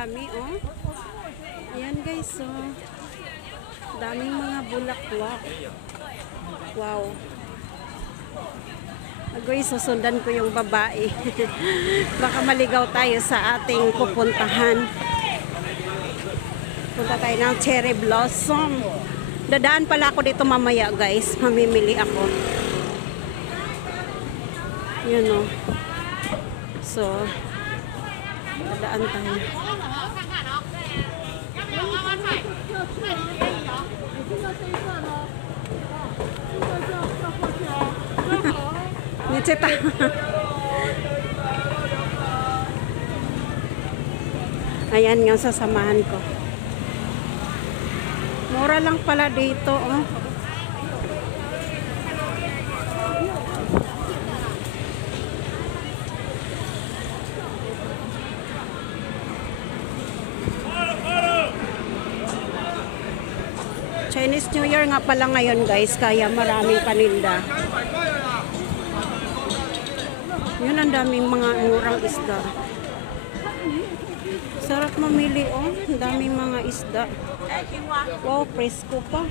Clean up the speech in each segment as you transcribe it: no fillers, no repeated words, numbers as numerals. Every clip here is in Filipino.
dami, oh. Ayan, guys, oh. Daming mga bulaklak. Wow. Agoy, susundan ko yung babae. Baka maligaw tayo sa ating pupuntahan. Punta tayo ng cherry blossom. Dadaan pala ako dito mamaya, guys. Mamimili ako. Yun, oh. So, dadaan tayo. Nitsita. Ayan nga, sasamahan ko. Mura lang pala dito, oh. Chinese New Year nga pala ngayon, guys, kaya maraming paninda. Yun, ang daming mga murang isda. Sarap mamili, oh. Ang daming mga isda. Wow, presko pa.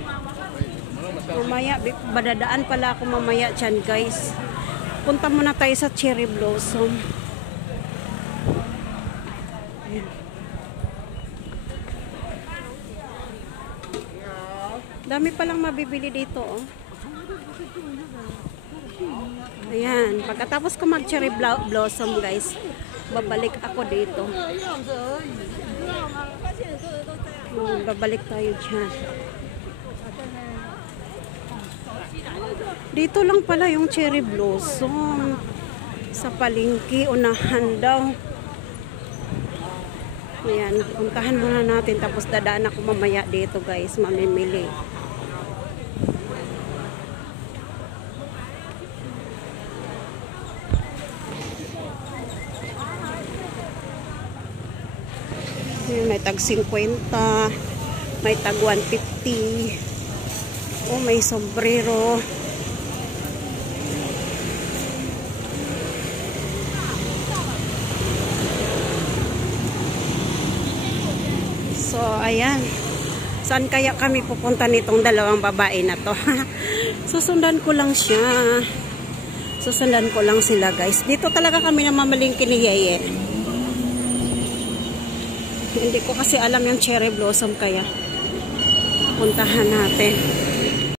Mamaya, badadaan pala ako mamaya dyan, guys. Punta muna tayo sa cherry blossom. Ayan. Dami palang mabibili dito, oh. Ayan, pagkatapos ko mag cherry blossom, guys, babalik ako dito. Babalik tayo dyan. Dito lang pala yung cherry blossom. Sa palengke, unahan daw. Ayan, puntahan muna natin. Tapos dadaan ako mamaya dito, guys, mamimili. May tag 50, may tag 150. Oh, may sombrero. So, ayan. Saan kaya kami pupunta nitong dalawang babae na to? Susundan ko lang siya. Susundan ko lang sila, guys. Dito talaga kami na mamalingki ni Yeye. Hindi ko kasi alam yung cherry blossom, kaya puntahan natin.